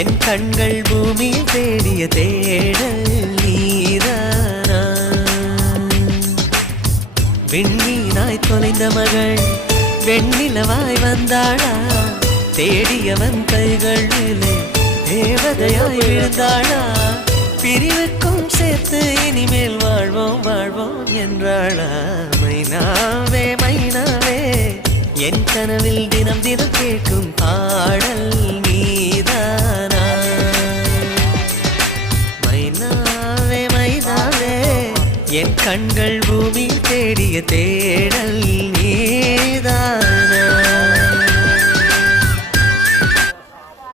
என் கண்கள் பூமியில் தேடிய தேடல் நீதானா விண்ணீனாய் தொலைந்த மகள் வெண்ணிலவாய் வந்தாளா தேடியவன் கைகளிலே தேவதையாய் விழுந்தாளா பிரிவுக்கும் சேர்த்து இனிமேல் வாழ்வோம் வாழ்வோம் என்றாளா மைனாவே மைனாவே என் கனவில் தினம் தினம் கேட்கும் பாடல் நீதானா மைனாவே மைனாவே என் கண்கள் பூமி தேடிய தேடல்